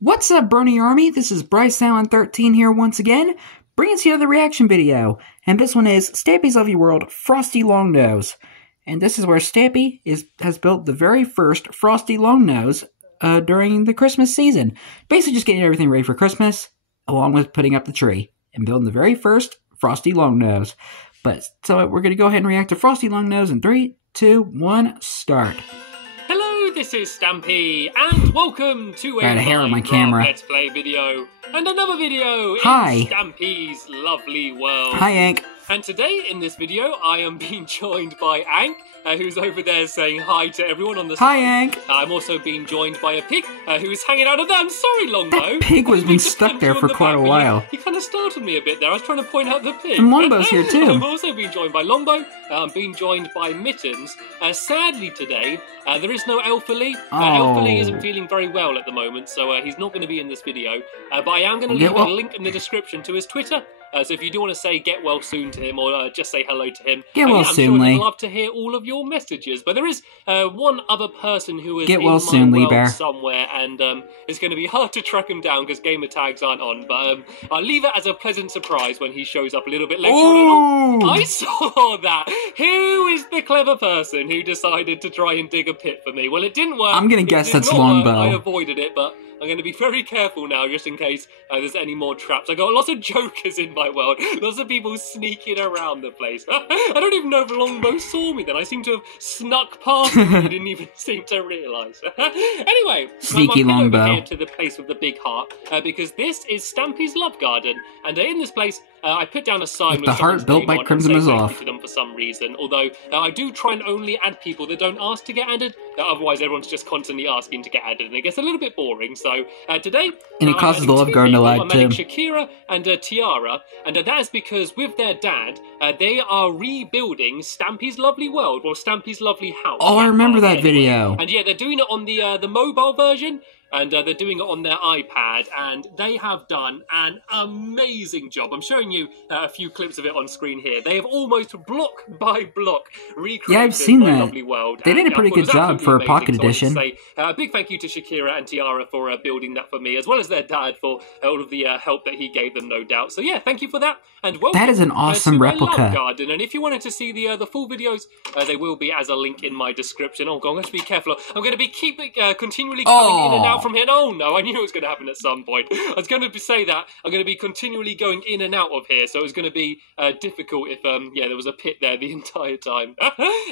What's up, Bernie Army? This is BryceAllen13 here once again, bringing to you the reaction video. And this one is Stampy's Lovely World Frosty Longnose. And this is where Stampy has built the very first Frosty Longnose during the Christmas season. Basically just getting everything ready for Christmas, along with putting up the tree, and building the very first Frosty Longnose. So we're going to go ahead and react to Frosty Longnose in 3, 2, 1, start. This is Stampy, and welcome to a hair on my camera. Let's Play video, and another video in Stampy's Lovely World. Hi, Ank. And today, in this video, I am being joined by Ank, who's over there saying hi to everyone on the side. Hi, Ank. I'm also being joined by a pig, who is hanging out of there. I'm sorry, Longbow. That pig was been stuck there for quite a while. You kind of startled me a bit there. I was trying to point out the pig. And Longbow's here, too. I'm also being joined by Longbow. I'm being joined by Mittens. Sadly, today, there is no Elfily. Elfily isn't feeling very well at the moment, so he's not going to be in this video. But I am going to leave a link in the description to his Twitter. So if you do want to say get well soon to him, or just say hello to him, I'm sure he'd love to hear all of your messages. But there is one other person who is in my world somewhere, and it's going to be hard to track him down because gamer tags aren't on. But I'll leave it as a pleasant surprise when he shows up a little bit later on. I saw that. Who is the clever person who decided to try and dig a pit for me? Well, it didn't work. I'm going to guess that's Longbow. I avoided it, but I'm going to be very careful now, just in case there's any more traps. I got lots of jokers in my world, lots of people sneaking around the place. I don't even know if Longbow saw me then. I seem to have snuck past him and he didn't even seem to realise. Anyway, sneaky Longbow. Over here to the place with the big heart, because this is Stampy's Love Garden, and in this place, I put down a sign with the heart built by Crimson is off to them for some reason. Although I do try and only add people that don't ask to get added. Otherwise, everyone's just constantly asking to get added, and it gets a little bit boring. So today, and it causes the Love Garden to lag too. Shakira and Tiara, and that is because with their dad, they are rebuilding Stampy's Lovely World, or Stampy's Lovely House. Oh, I remember that video. And yeah, they're doing it on the mobile version. And they're doing it on their iPad, and they have done an amazing job. I'm showing you a few clips of it on screen here. They have almost block by block recreated I've seen that. Lovely World. They did a pretty good job for a pocket edition. So a big thank you to Shakira and Tiara for building that for me, as well as their dad for all of the help that he gave them, no doubt. So yeah, thank you for that, and welcome. That is an awesome replica. Love Garden. And if you wanted to see the full videos, they will be as a link in my description. Oh God, I'm going to be careful. I'm going to be continually coming in and out from here. Oh no, I knew it was going to happen at some point. I was going to say that I'm going to be continually going in and out of here, so it was going to be difficult if there was a pit there the entire time.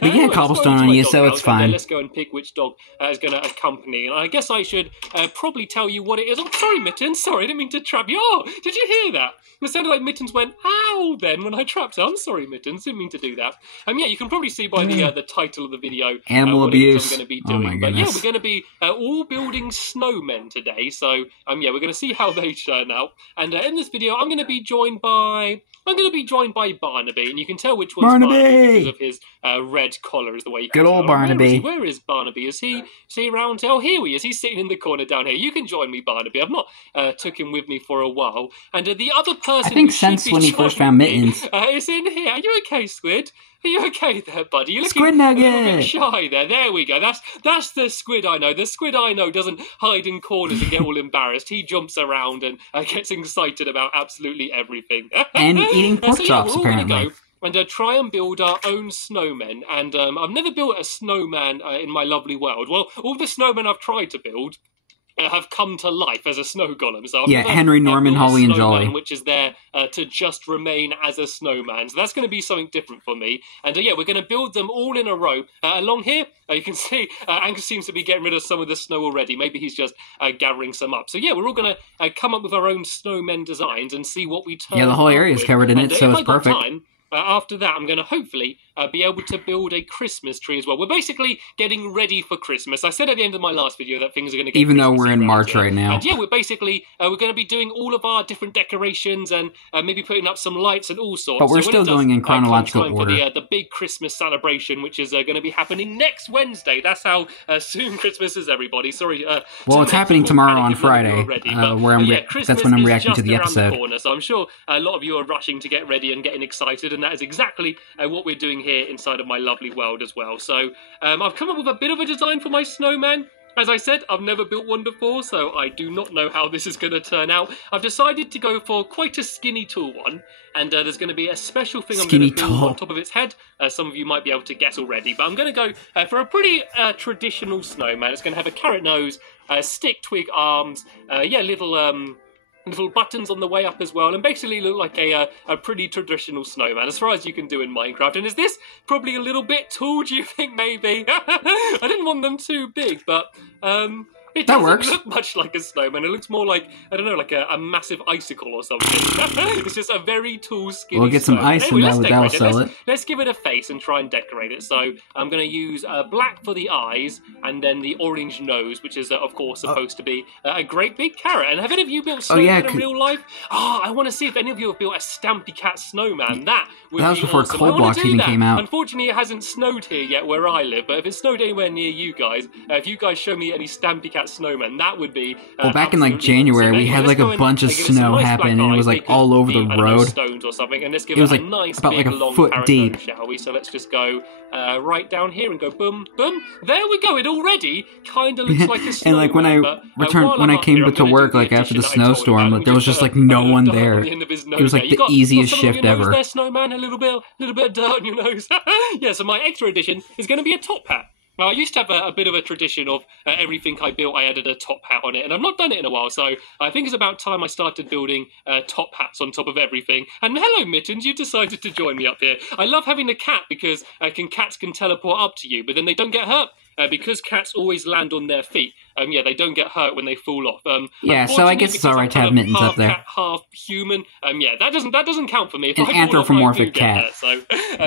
We get cobblestone on you, so it's fine. Let's go and pick which dog is going to accompany. And I guess I should probably tell you what it is. Oh, sorry, Mittens. Sorry, I didn't mean to trap you. Oh, did you hear that? It sounded like Mittens went, ow, then, when I trapped her. I'm sorry, Mittens. Didn't mean to do that. Yeah, you can probably see by the title of the video animal abuse. I'm going to be doing. Oh, my goodness. But yeah, we're going to be all building snowmen today. So, yeah, we're going to see how they turn out. And in this video, I'm going to be joined by Barnaby, and you can tell which one's Barnaby because of his red collar, is the way you can tell. Good old Barnaby. Where is Barnaby? Is he around? Oh, here he is. He's sitting in the corner down here. You can join me, Barnaby. I've not took him with me for a while. And the other person, I think, since when he first found Mittens, is in here. Are you okay, Squid? Are you okay there, buddy? You're looking Squid Nugget. a little bit shy there. There we go. That's the squid I know. The squid I know doesn't hide in corners and get all embarrassed. He jumps around and gets excited about absolutely everything. And eating pork chops, apparently. And try and build our own snowmen. And I've never built a snowman in my lovely world. Well, all the snowmen I've tried to build have come to life as a snow golem. So yeah, Henry, Norman, Holly, and Jolly, which is there to just remain as a snowman. So that's going to be something different for me. And yeah, we're going to build them all in a row. Along here, you can see Angus seems to be getting rid of some of the snow already. Maybe he's just gathering some up. So yeah, we're all going to come up with our own snowmen designs and see what we turn. Yeah, the whole area is covered in it, so it's perfect. After that, I'm going to hopefully be able to build a Christmas tree as well. We're basically getting ready for Christmas. I said at the end of my last video that things are going to get even though we're in March right now. And yeah, we're basically we're going to be doing all of our different decorations and maybe putting up some lights and all sorts. But we're still going in chronological order. For the big Christmas celebration, which is going to be happening next Wednesday. That's how soon Christmas is, everybody. Sorry. Well, it's happening tomorrow on Friday, that's when I'm reacting to the episode. Corner, so I'm sure a lot of you are rushing to get ready and getting excited, and that is exactly what we're doing here inside of my lovely world as well. So I've come up with a bit of a design for my snowman. As I said, I've never built one before, so I do not know how this is going to turn out. I've decided to go for quite a skinny tall one, and there's going to be a special thing I'm going to build on top of its head. Some of you might be able to guess already, but I'm going to go for a pretty traditional snowman. It's going to have a carrot nose, stick twig arms, little buttons on the way up as well, and basically look like a pretty traditional snowman, as far as you can do in Minecraft. And is this probably a little bit tall, do you think, maybe? I didn't want them too big, but it doesn't look much like a snowman. It looks more like, I don't know, like a massive icicle or something. It's just a very tall, skinny We'll get some snowman. ice and that'll sell it. Let's give it a face and try and decorate it. So I'm going to use black for the eyes, and then the orange nose, which is, of course, supposed to be a great big carrot. And have any of you built snowmen in real life? Oh, I want to see if any of you have built a Stampy Cat snowman. That would be was before awesome. Cold Block even came out. Unfortunately, it hasn't snowed here yet where I live, but if it snowed anywhere near you guys, if you guys show me any Stampy Cat snowmen, that would be well, back in like January, we had like a bunch of snow happen, and it was like all over the road. Stones or something, and let's give it was it like a nice about big like a long foot deep, nose, shall we? So let's just go right down here and go boom, boom. There we go. It already kind of looks like a snowman. And like when I came to work, like after the snowstorm, there was just like no one there. It was like the easiest shift ever. There, snowman, a little bit of dirt on your nose. Yeah. So my extra addition is going to be a top hat. Well, I used to have a bit of a tradition of everything I built, I added a top hat on it, and I've not done it in a while, so I think it's about time I started building top hats on top of everything. And hello, Mittens, you decided to join me up here. I love having a cat because cats can teleport up to you, but then they don't get hurt. Because cats always land on their feet, they don't get hurt when they fall off. Yeah, so I guess it's alright to have Mittens up there. Half cat, half human. That doesn't count for me. An anthropomorphic cat. So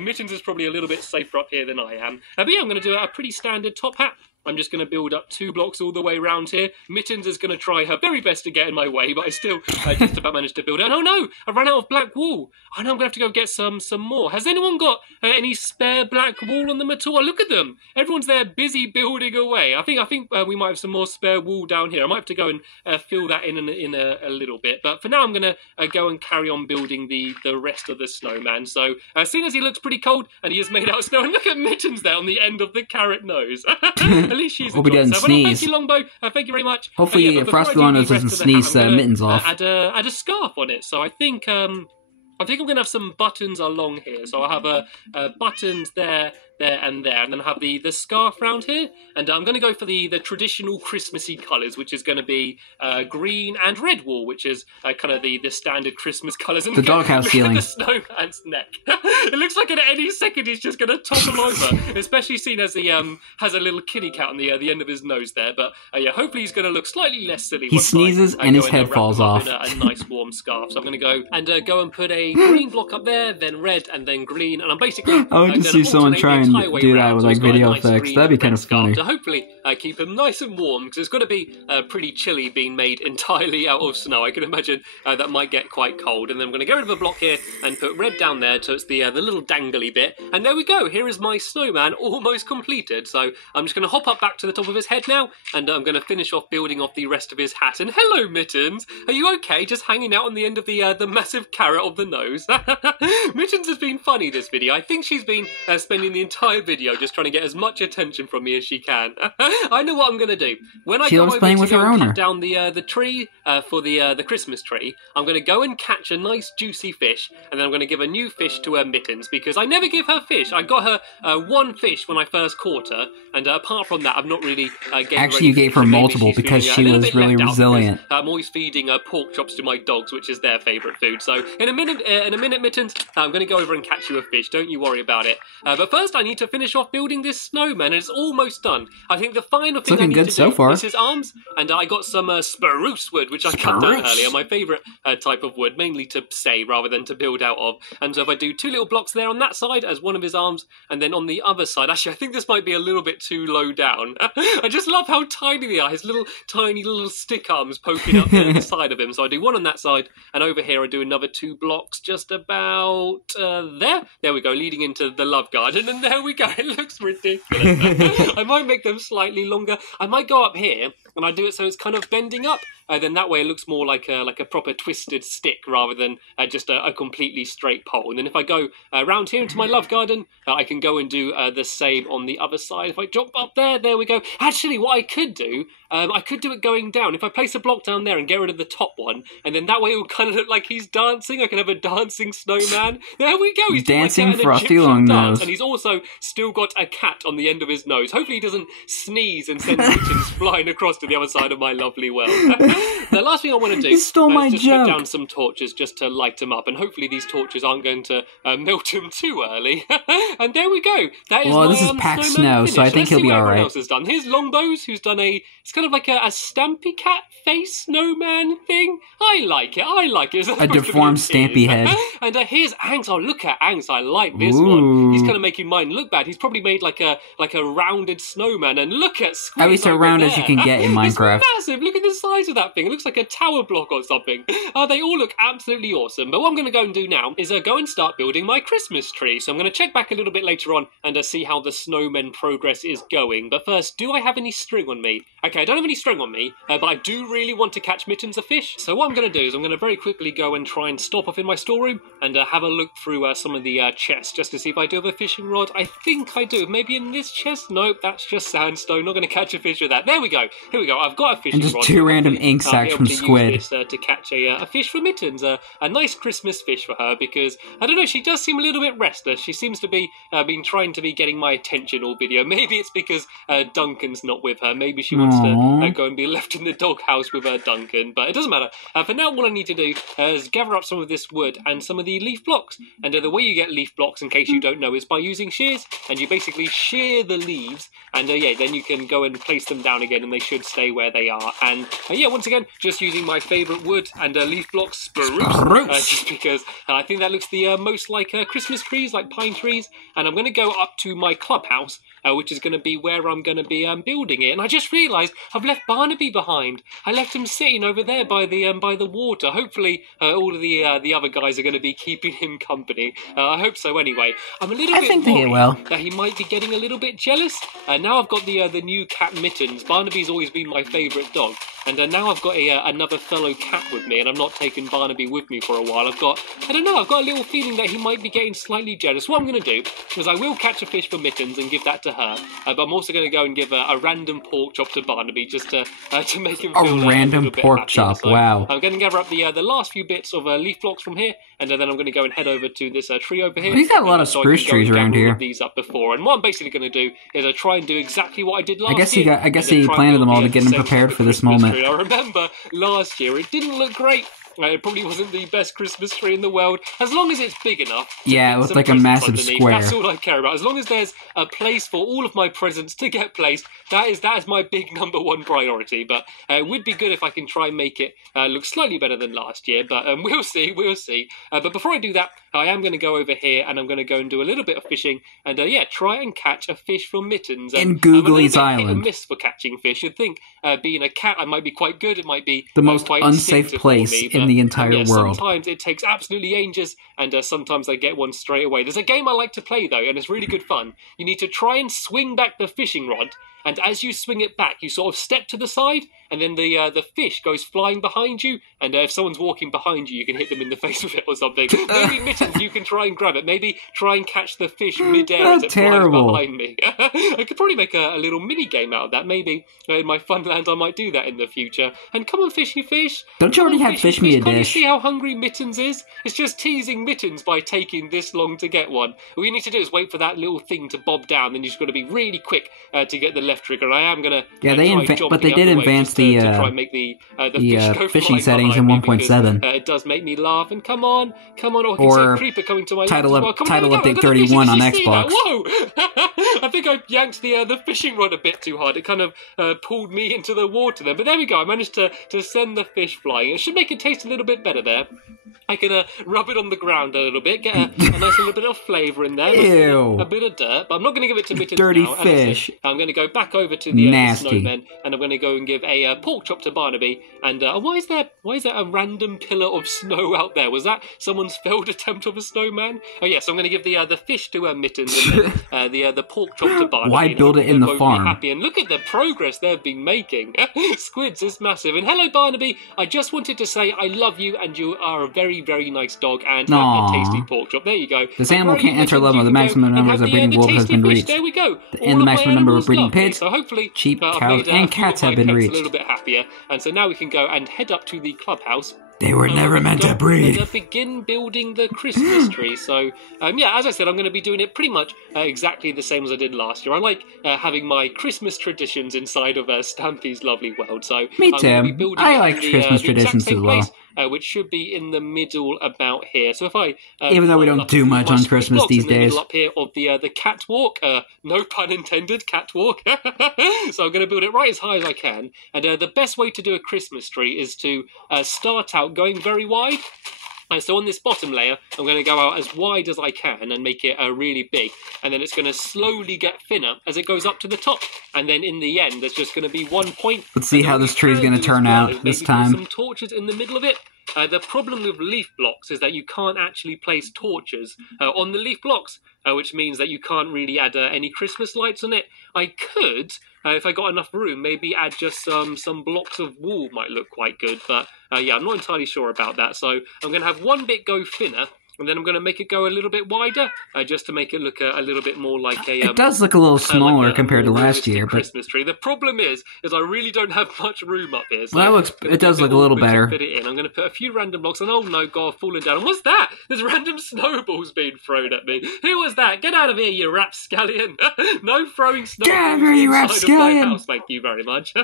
Mittens is probably a little bit safer up here than I am. But yeah, I'm going to do a pretty standard top hat. I'm just going to build up 2 blocks all the way around here. Mittens is going to try her very best to get in my way, but I still just about managed to build it. And oh no, I ran out of black wool. I know I'm going to have to go get some more. Has anyone got any spare black wool on them at all? Look at them. Everyone's there busy building away. I think we might have some more spare wool down here. I might have to go and fill that in a little bit. But for now, I'm going to go and carry on building the rest of the snowman. So seeing as he looks pretty cold and he is made out of snow, and look at Mittens there on the end of the carrot nose. At least she's hope he doesn't sneeze. Thank you, Longbow. Thank you very much. Hopefully, Frosty Longbow doesn't sneeze Mittens off. Add a scarf on it. So I think I'm going to have some buttons along here. So I'll have buttons there, and then have the scarf round here. And I'm going to go for the traditional Christmassy colours, which is going to be green and red wool, which is kind of the standard Christmas colours. And the doghouse ceiling. The snowman's neck. It looks like at any second he's just going to topple over, especially seen as he has a little kitty cat on the end of his nose there. But hopefully he's going to look slightly less silly. He sneezes and his head falls off. In a nice warm scarf. So I'm going to go and put a green block up there, then red, and then green. And I'm basically I would just see someone try and do that with like video effects. That'd be kind of funny. To hopefully keep him nice and warm, because it's got to be pretty chilly being made entirely out of snow. I can imagine that might get quite cold. And then I'm going to get rid of a block here and put red down there, so it's the little dangly bit. And there we go. Here is my snowman almost completed. So I'm just going to hop up back to the top of his head now, and I'm going to finish off building off the rest of his hat. And hello, Mittens. Are you okay? Just hanging out on the end of the massive carrot of the nose. Mittens has been funny this video. I think she's been spending the entire video just trying to get as much attention from me as she can. I know what I'm going to do. When I go over to cut down the tree for the Christmas tree, I'm going to go and catch a nice juicy fish, and then I'm going to give a new fish to her Mittens, because I never give her fish. I got her 1 fish when I first caught her, and apart from that, I've not really gave her Actually, you gave her multiple because she was really resilient. I'm always feeding pork chops to my dogs, which is their favourite food. So in a minute, Mittens, I'm going to go over and catch you a fish. Don't you worry about it. But first, I need to finish off building this snowman, and it's almost done. I think the final thing I need to do is his arms, and I got some spruce wood, which I cut down earlier, my favourite type of wood, mainly to save rather than to build out of. And so if I do 2 little blocks there on that side as one of his arms, and then on the other side, actually I think this might be a little bit too low down. I just love how tiny they are, his little tiny little stick arms poking up the side of him. So I do 1 on that side, and over here I do another 2 blocks just about there we go, leading into the love garden, and there we go. It looks ridiculous. I might make them slightly longer. I might go up here and I do it so it's kind of bending up. Then that way it looks more like a proper twisted stick rather than just a completely straight pole. And then if I go around here into my love garden, I can go and do the same on the other side. If I jump up there we go. Actually, what I could do, I could do it going down. If I place a block down there and get rid of the top one, and then that way it will kind of look like he's dancing. I can have a dancing snowman. There we go. He's dancing like Frosty Longnose. And he's also still got a cat on the end of his nose. Hopefully he doesn't sneeze and send pigeons flying across to the other side of my lovely world. The last thing I want to do is just put down some torches just to light them up, and hopefully these torches aren't going to melt him too early. And there we go. That is this is packed snow, so I think he'll be all right. Else has done. Here's Longbows, who's done it's kind of like a Stampy cat face snowman thing. I like it. It's a deformed Stampy head. And here's Angs. Oh, look at Angs. I like this one. He's kind of making mine look bad. He's probably made like a rounded snowman. And look at Squid. At least as round as you can get in Minecraft. It's massive. Look at the size of that thing. It looks like a tower block or something. They all look absolutely awesome. But what I'm going to go and do now is go and start building my Christmas tree. So I'm going to check back a little bit later on and see how the snowman progress is going. But first, do I have any string on me? Okay, I don't have any string on me, but I do really want to catch Mittens a fish. So what I'm going to do is I'm going to very quickly go and try and stop off in my storeroom and have a look through some of the chests just to see if I do have a fishing rod. I think I do. Maybe in this chest? Nope, that's just sandstone. Not going to catch a fish with that. There we go. Here we go. I've got a fishing rod. And just 2 random ink sacks from Squid. Use this, to catch a fish for Mittens. A nice Christmas fish for her because, I don't know, she does seem a little bit restless. She seems to be been trying to be getting my attention all video. Maybe it's because Duncan's not with her. Maybe she wants to go and be left in the doghouse with Duncan. But it doesn't matter. For now, all I need to do is gather up some of this wood and some of the leaf blocks. And the way you get leaf blocks, in case you don't know, is by using shears. And you basically shear the leaves. And then you can go and place them down again and they should stay where they are. And once again, just using my favourite wood and leaf blocks, spruce. Just because I think that looks the most like Christmas trees, like pine trees. And I'm going to go up to my clubhouse, which is going to be where I'm going to be building it. And I just realised I've left Barnaby behind. I left him sitting over there by the water. Hopefully all of the other guys are going to be keeping him company. I hope so anyway. I'm a little bit worried that he might be getting a little bit jealous. Now I've got the new cat Mittens. Barnaby's always been my favourite dog. And now I've got another fellow cat with me, and I'm not taking Barnaby with me for a while. I've got a little feeling that he might be getting slightly jealous. What I'm going to do is I will catch a fish for Mittens and give that to her, but I'm also going to go and give a random pork chop to Barnaby just to make him feel a random pork chop. So wow! I'm going to gather up the last few bits of leaf blocks from here, and then I'm going to go and head over to this tree over here. We've got a lot of spruce trees around here. These up before, and what I'm basically going to do is try and do exactly what I did last year. I guess he planted them all to get them prepared for this moment. I remember last year it didn't look great. It probably wasn't the best Christmas tree in the world. As long as it's big enough. Yeah, it looked like a massive square. That's all I care about. As long as there's a place for all of my presents to get placed, that is my big #1 priority. But it would be good if I can try and make it look slightly better than last year. But we'll see. But before I do that, I am going to go over here and I'm going to go and do a little bit of fishing and try and catch a fish for Mittens. In Googly's Island. I'm a miss for catching fish. You'd think being a cat I might be quite good. It might be the most unsafe place in the entire world. Sometimes it takes absolutely ages and sometimes I get one straight away. There's a game I like to play though, and it's really good fun. You need to try and swing back the fishing rod, and as you swing it back, you sort of step to the side, and then the fish goes flying behind you, and if someone's walking behind you, you can hit them in the face with it or something. Maybe Mittens, you can try and grab it. Maybe try and catch the fish mid-air as it flies behind me. I could probably make a little mini-game out of that. Maybe in my Funland I might do that in the future. And come on, fishy fish. Don't you already have Fish Me a Dish? Can't you see how hungry Mittens is? It's just teasing Mittens by taking this long to get one. All you need to do is wait for that little thing to bob down, then you've just got to be really quick to get the left trigger. And I am going to they did advance the try and make the fishing settings in 1.7. It does make me laugh. And come on. Oh, or a creeper coming to my title left. update 31 on Xbox. Whoa! I think I yanked the fishing rod a bit too hard. It kind of pulled me into the water there. But there we go. I managed to send the fish flying. It should make it taste looks a little bit better there. I can rub it on the ground a little bit, get a nice little bit of flavour in there. Ew. A bit of dirt, but I'm not going to give it to Mittens Dirty now. fish. I'm going to go back over to the snowmen, and I'm going to go and give a pork chop to Barnaby. And why is there a random pillar of snow out there? Was that someone's failed attempt of a snowman? Oh yes, I'm going to give the fish to Mittens and then, the pork chop to Barnaby. Why build it in the farm? Happy. And look at the progress they've been making. Squids is massive. And hello Barnaby, I just wanted to say I love you, and you are a very, very nice dog, and have a tasty pork chop. There you go. This animal can't enter level. The maximum numbers of breeding wolves has been reached. There we go. And the maximum number of breeding pigs, so hopefully, sheep, cows, and cats have been reached. A little bit happier, and so now we can go and head up to the clubhouse. They were never meant to breed. And begin building the Christmas tree. So, yeah, as I said, I'm going to be doing it pretty much exactly the same as I did last year. I like having my Christmas traditions inside of Stampy's lovely world. So, me too. I like Christmas traditions as well. Which should be in the middle about here. So if I even though we don't do much on Christmas these days, middle up here of the catwalk, no pun intended, catwalk. So I'm going to build it right as high as I can. And the best way to do a Christmas tree is to start out going very wide. So on this bottom layer, I'm going to go out as wide as I can and make it really big. And then it's going to slowly get thinner as it goes up to the top. And then in the end, there's just going to be one point. Let's see how this tree is going to turn out this time. Some torches in the middle of it. The problem with leaf blocks is that you can't actually place torches on the leaf blocks, which means that you can't really add any Christmas lights on it. I could, if I got enough room, maybe add just some blocks of wool might look quite good, but yeah, I'm not entirely sure about that. So I'm going to have one bit go thinner, and then I'm going to make it go a little bit wider, just to make it look a little bit more like a... it does look a little smaller compared to last year, but... Christmas tree. The problem is I really don't have much room up here. So well, it does look a little better. Fit it in. I'm going to put a few random blocks, and oh no, God, falling down. And what's that? There's random snowballs being thrown at me. Who was that? Get out of here, you rapscallion. No throwing snowballs inside of my house, thank you very much.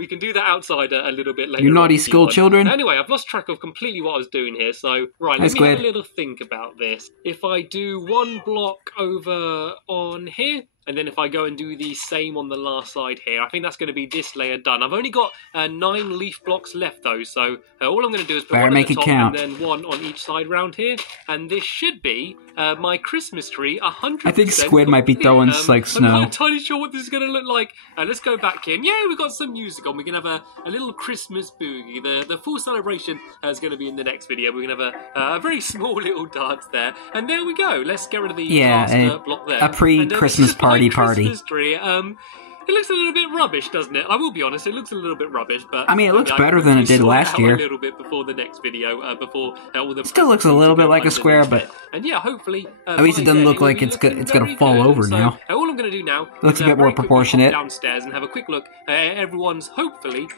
We can do that outside a little bit later. You naughty school children. Anyway, I've lost track of completely what I was doing here, so... Right, let me have a little think about this. If I do one block over on here, and then if I go and do the same on the last side here, I think that's going to be this layer done. I've only got 9 leaf blocks left though, so all I'm going to do is put one at the top and then one on each side round here, and this should be my Christmas tree 100%. I think Squid might be throwing like snow. I'm not entirely sure what this is going to look like. Let's go back in. Yeah, we've got some music on. We can have a little Christmas boogie. The full celebration is going to be in the next video. We're going to have a very small little dance there, and there we go. Let's get rid of the last block there. A pre-Christmas party. Christmas tree. It looks a little bit rubbish, doesn't it? I will be honest, it looks a little bit rubbish, but... I mean, it looks better than it did last year. A little bit before the next video, before all the... Still looks a little bit like a square, but... And yeah, hopefully... at least it doesn't look like it's gonna fall over now. All I'm going to do now... Looks a bit more proportionate. ...downstairs and have a quick look at everyone's, hopefully,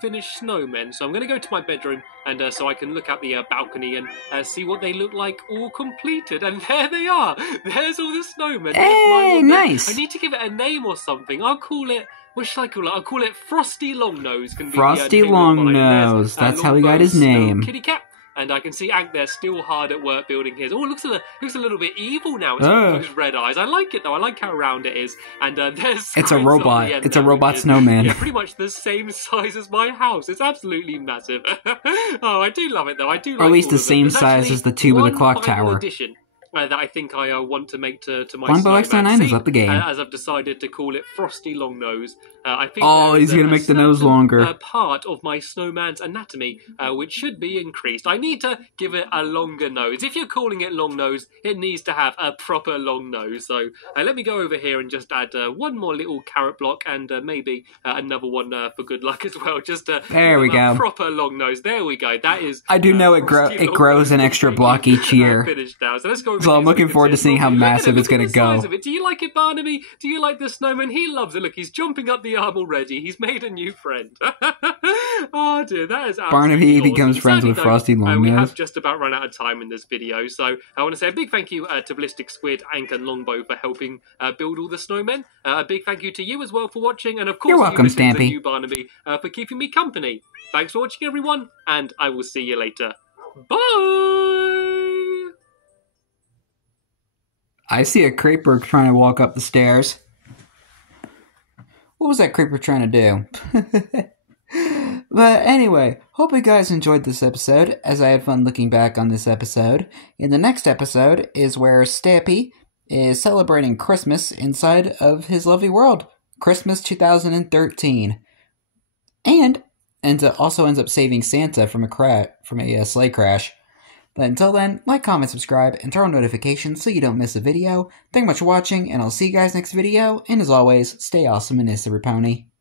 finished snowmen. So I'm going to go to my bedroom, and so I can look out the balcony and see what they look like all completed. And there they are! There's all the snowmen. Hey, nice! I need to give it a name or something. I'll call it... What should I call it? I'll call it Frosty Longnose. Frosty Longnose. That's how he got his name. Kitty cat. And I can see Hank there still hard at work building his. Oh, it looks a little bit evil now. It's got those red eyes. I like it though. I like how round it is. And there's... It's a robot. It's a robot snowman. Yeah, pretty much the same size as my house. It's absolutely massive. Oh, I do love it though. I do. Or at least the same size as the tube of the clock tower. That I think I want to make to my Longbow X99 is up the game. As I've decided to call it Frosty Longnose. I think he's going to make the nose longer. Part of my snowman's anatomy, which should be increased. I need to give it a longer nose. If you're calling it long nose, it needs to have a proper long nose. So let me go over here and just add one more little carrot block and maybe another one for good luck as well. Just there we go. Proper long nose. There we go. That is. I do know it grows an extra block each year. Finished now. So let's go. So I'm looking forward to seeing how massive it's going to go. Do you like it, Barnaby? Do you like the snowman? He loves it. Look, he's jumping up the arm already. He's made a new friend. Oh dear, that is Barnaby becomes friends with Frosty Longnose. We have just about run out of time in this video, so I want to say a big thank you to Ballistic Squid, Hank and Longbow for helping build all the snowmen. A big thank you to you as well for watching, and of course, you're welcome, Stampy. And you, Barnaby, for keeping me company. Thanks for watching, everyone, and I will see you later. Bye! I see a creeper trying to walk up the stairs. What was that creeper trying to do? But anyway, hope you guys enjoyed this episode, as I had fun looking back on this episode. In the next episode is where Stampy is celebrating Christmas inside of his lovely world. Christmas 2013. And also ends up saving Santa from a sleigh crash. But until then, like, comment, subscribe, and turn on notifications so you don't miss a video. Thank you much for watching, and I'll see you guys next video. And as always, stay awesome and S3EP53.